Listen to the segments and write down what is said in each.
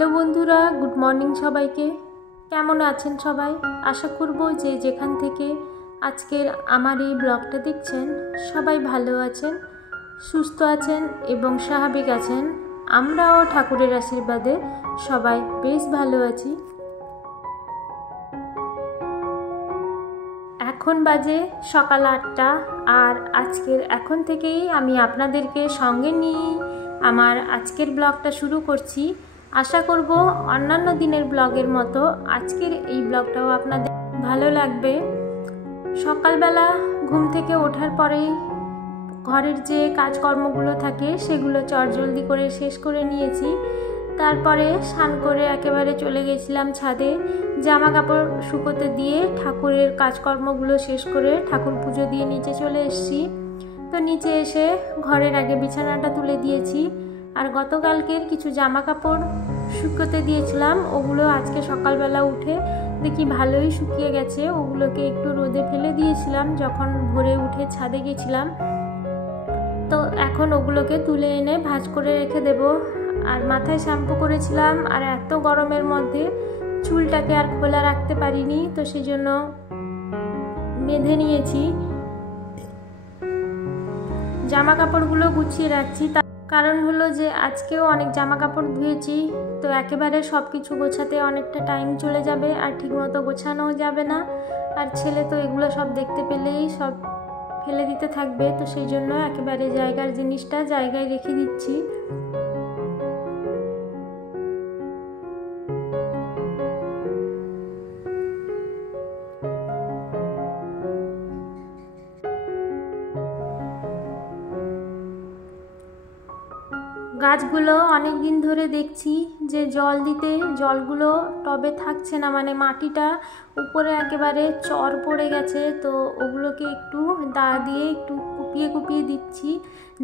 Hello বন্ধুরা, good morning সবাইকে। কেমন আছেন সবাই? আশা করব যে যেখান থেকে আজকের আমার এই ব্লগটা দেখছেন সবাই ভালো আছেন, সুস্থ আছেন এবং স্বাভাবিক আছেন। আমরাও ঠাকুরের আশীর্বাদে সবাই বেশ ভালো আছি। এখন বাজে সকাল 8টা, আর আজকের এখন থেকেই আমি আপনাদেরকে সঙ্গে নিয়ে আমার আজকের ব্লগটা শুরু করছি। আশা করব অন্যান্য দিনের ব্লগের মতো আজকের এই ব্লগটাও আপনাদের ভালো লাগবে। সকালবেলা ঘুম থেকে ওঠার পরেই ঘরের যে কাজকর্মগুলো থাকে সেগুলো চটজলদি করে শেষ করে নিয়েছি। তারপরে স্নান করে একেবারে চলে গেছিলাম ছাদে, জামা কাপড় শুকোতে দিয়ে ঠাকুরের কাজকর্মগুলো শেষ করে ঠাকুর পুজো দিয়ে নিচে চলে এসেছি। তো নিচে এসে ঘরের আগে বিছানাটা তুলে দিয়েছি, আর গতকালকের কিছু জামা কাপড় শুকোতে দিয়েছিলাম, ওগুলো আজকে সকালবেলা উঠে দেখি ভালোই শুকিয়ে গেছে। ওগুলোকে একটু রোদে ফেলে দিয়েছিলাম যখন ভোরে উঠে ছাদে গেছিলাম। তো এখন ওগুলোকে তুলে এনে ভাঁজ করে রেখে দেব। আর মাথায় শ্যাম্পু করেছিলাম, আর এত গরমের মধ্যে চুলটাকে আর খোলা রাখতে পারিনি, তো সেই জন্য বেঁধে নিয়েছি। জামা কাপড়গুলো গুছিয়ে রাখছি, তার কারণ হলো যে আজকেও অনেক জামা কাপড় ধুয়েছি, তো একেবারে সব কিছু গোছাতে অনেকটা টাইম চলে যাবে, আর ঠিকমতো গোছানোও যাবে না। আর ছেলে তো এগুলো সব দেখতে পেলেই সব ফেলে দিতে থাকবে, তো সেই জন্য একেবারে জায়গার জিনিসটা জায়গায় রেখে দিচ্ছি। গাছগুলো অনেক দিন ধরে দেখছি যে জল দিতে জলগুলো টবে থাকছে না, মানে মাটিটা উপরে একেবারে চর পড়ে গেছে। তো ওগুলোকে একটু দা দিয়ে একটু কুপিয়ে কুপিয়ে দিচ্ছি,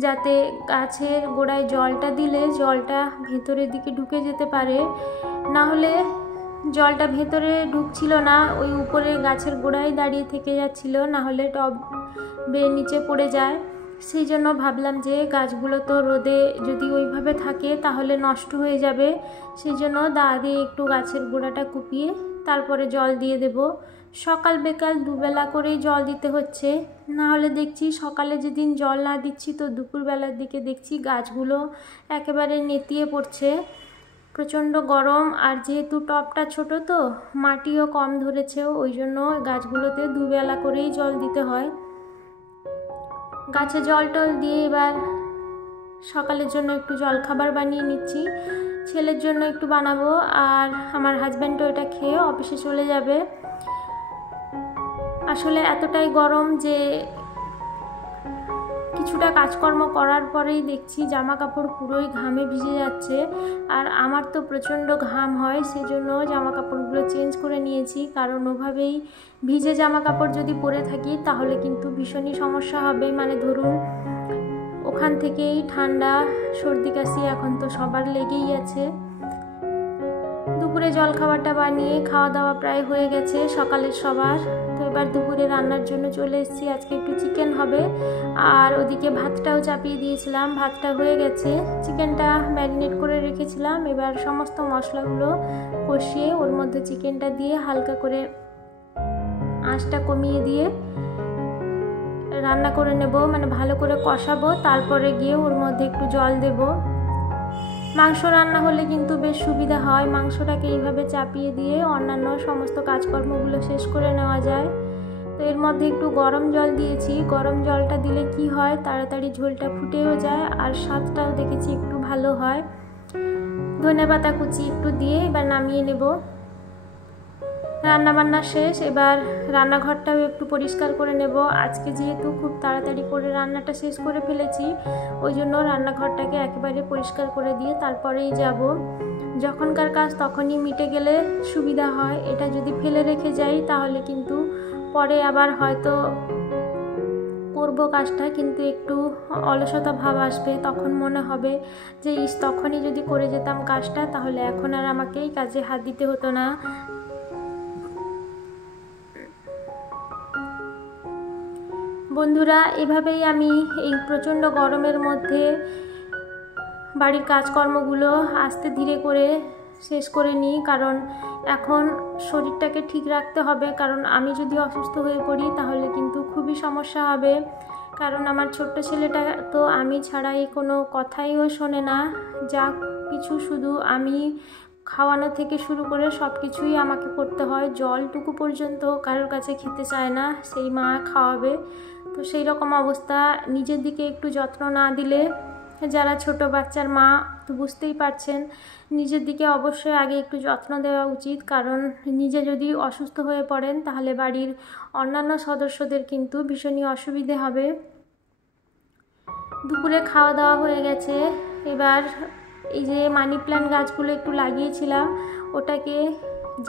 যাতে গাছের গোড়ায় জলটা দিলে জলটা ভেতরের দিকে ঢুকে যেতে পারে। না হলে জলটা ভেতরে ঢুকছিল না, ওই উপরে গাছের গোড়ায় দাঁড়িয়ে থেকে যাচ্ছিল, না হলে টবের নিচে পড়ে যায়। সেই জন্য ভাবলাম যে গাছগুলো তো রোদে যদি ওইভাবে থাকে তাহলে নষ্ট হয়ে যাবে, সেই জন্য দা দিয়ে একটু গাছের গোড়াটা কুপিয়ে তারপরে জল দিয়ে দেব। সকাল বিকাল দুবেলা করেই জল দিতে হচ্ছে, না হলে দেখছি সকালে যেদিন জল না দিচ্ছি তো দুপুরবেলার দিকে দেখছি গাছগুলো একেবারে নেতিয়ে পড়ছে। প্রচণ্ড গরম, আর যেহেতু টবটা ছোট তো মাটিও কম ধরেছে, ওই জন্য গাছগুলোতে দুবেলা করেই জল দিতে হয়। গাছে জল টল দিয়ে এবার সকালের জন্য একটু জলখাবার বানিয়ে নিচ্ছি, ছেলের জন্য একটু বানাবো, আর আমার হাজব্যান্ডও এটা খেয়ে অফিসে চলে যাবে। আসলে এতটাই গরম যে কিছুটা কাজকর্ম করার পরেই দেখছি জামা কাপড় পুরোই ঘামে ভিজে যাচ্ছে, আর আমার তো প্রচণ্ড ঘাম হয়, সেজন্য জামা কাপড়গুলো চেঞ্জ করে নিয়েছি। কারণ ওভাবেই ভিজে জামা কাপড় যদি পরে থাকি তাহলে কিন্তু ভীষণই সমস্যা হবে। মানে ধরুন ওখান থেকেই ঠান্ডা সর্দি কাশি এখন তো সবার লেগেই আছে। দুপুরে জলখাবারটা বানিয়ে খাওয়া দাওয়া প্রায় হয়ে গেছে সকালের সবার। তো এবার দুপুরে রান্নার জন্য চলে এসেছি। আজকে একটু চিকেন হবে, আর ওদিকে ভাতটাও চাপিয়ে দিয়েছিলাম, ভাতটা হয়ে গেছে। চিকেনটা ম্যারিনেট করে রেখেছিলাম, এবার সমস্ত মশলাগুলো কষিয়ে ওর মধ্যে চিকেনটা দিয়ে হালকা করে আঁচটা কমিয়ে দিয়ে রান্না করে নেব, মানে ভালো করে কষাবো, তারপরে গিয়ে ওর মধ্যে একটু জল দেব। মাংস রান্না হলে কিন্তু বেশ সুবিধা হয়, মাংসটাকে এইভাবে চাপিয়ে দিয়ে অন্যান্য সমস্ত কাজকর্মগুলো শেষ করে নেওয়া যায়। তো এর মধ্যে একটু গরম জল দিয়েছি, গরম জলটা দিলে কি হয় তাড়াতাড়ি ঝোলটা ফুটেও যায়, আর স্বাদটাও দেখেছি একটু ভালো হয়। ধনেপাতা কুচি একটু দিয়ে এবার নামিয়ে নেব। রান্নাবান্না শেষ, এবার রান্নাঘরটাও একটু পরিষ্কার করে নেব। আজকে যেহেতু খুব তাড়াতাড়ি করে রান্নাটা শেষ করে ফেলেছি, ওই জন্য রান্নাঘরটাকে একেবারে পরিষ্কার করে দিয়ে তারপরেই যাব। যখনকার কাজ তখনই মিটে গেলে সুবিধা হয়, এটা যদি ফেলে রেখে যাই তাহলে কিন্তু পরে আবার হয়তো করব কাজটা, কিন্তু একটু অলসতা ভাব আসবে, তখন মনে হবে যে তখনই যদি করে যেতাম কাজটা তাহলে এখন আর আমাকে এই কাজে হাত দিতে হতো না। বন্ধুরা, এভাবেই আমি এই প্রচণ্ড গরমের মধ্যে বাড়ির কাজকর্মগুলো আস্তে ধীরে করে শেষ করে নিই, কারণ এখন শরীরটাকে ঠিক রাখতে হবে। কারণ আমি যদি অসুস্থ হয়ে পড়ি তাহলে কিন্তু খুবই সমস্যা হবে। কারণ আমার ছোট্ট ছেলেটা তো আমি ছাড়াই কোনো কথাইও শোনে না, যা কিছু শুধু আমি খাওয়ানো থেকে শুরু করে সব কিছুই আমাকে করতে হয়। জলটুকু পর্যন্ত কারোর কাছে খেতে চায় না, সেই মা খাওয়াবে। তো সেই রকম অবস্থা, নিজের দিকে একটু যত্ন না দিলে, যারা ছোট বাচ্চার মা তো বুঝতেই পারছেন, নিজের দিকে অবশ্যই আগে একটু যত্ন দেওয়া উচিত। কারণ নিজে যদি অসুস্থ হয়ে পড়েন তাহলে বাড়ির অন্যান্য সদস্যদের কিন্তু ভীষণই অসুবিধে হবে। দুপুরে খাওয়া দাওয়া হয়ে গেছে। এবার এই যে মানি প্ল্যান্ট গাছগুলো একটু লাগিয়েছিলাম, ওটাকে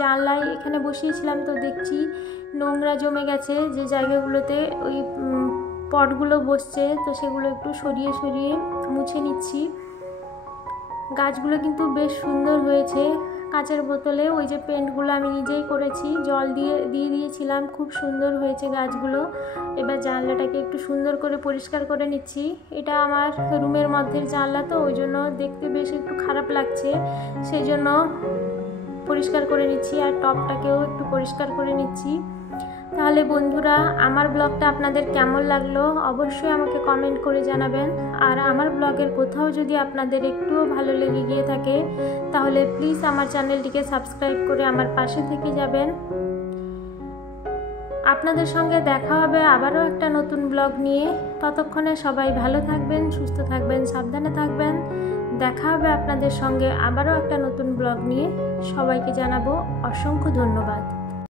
জানলায় এখানে বসিয়েছিলাম, তো দেখছি নোংরা জমে গেছে যে জায়গাগুলোতে ওই পটগুলো বসছে, তো সেগুলো একটু সরিয়ে সরিয়ে মুছে নিচ্ছি। গাছগুলো কিন্তু বেশ সুন্দর হয়েছে। কাঁচের বোতলে ওই যে পেন্টগুলো আমি নিজেই করেছি, জল দিয়ে দিয়েছিলাম, খুব সুন্দর হয়েছে গাছগুলো। এবার জানলাটাকে একটু সুন্দর করে পরিষ্কার করে নিচ্ছি। এটা আমার রুমের মধ্যে জানলা, তো ওই জন্য দেখতে বেশ একটু খারাপ লাগছে, সেই জন্য পরিষ্কার করে নিচ্ছি। আর টবটাকেও একটু পরিষ্কার করে নিচ্ছি। তাহলে বন্ধুরা, আমার ব্লগটা আপনাদের কেমন লাগলো অবশ্যই আমাকে কমেন্ট করে জানাবেন। আর আমার ব্লগের কোথাও যদি আপনাদের একটুও ভালো লেগে গিয়ে থাকে তাহলে প্লিজ আমার চ্যানেলটিকে সাবস্ক্রাইব করে আমার পাশে থেকে যাবেন। আপনাদের সঙ্গে দেখা হবে আবারও একটা নতুন ব্লগ নিয়ে। ততক্ষণে সবাই ভালো থাকবেন, সুস্থ থাকবেন, সাবধানে থাকবেন। দেখা হবে আপনাদের সঙ্গে আবারও একটা নতুন ব্লগ নিয়ে। সবাইকে জানাবো অসংখ্য ধন্যবাদ।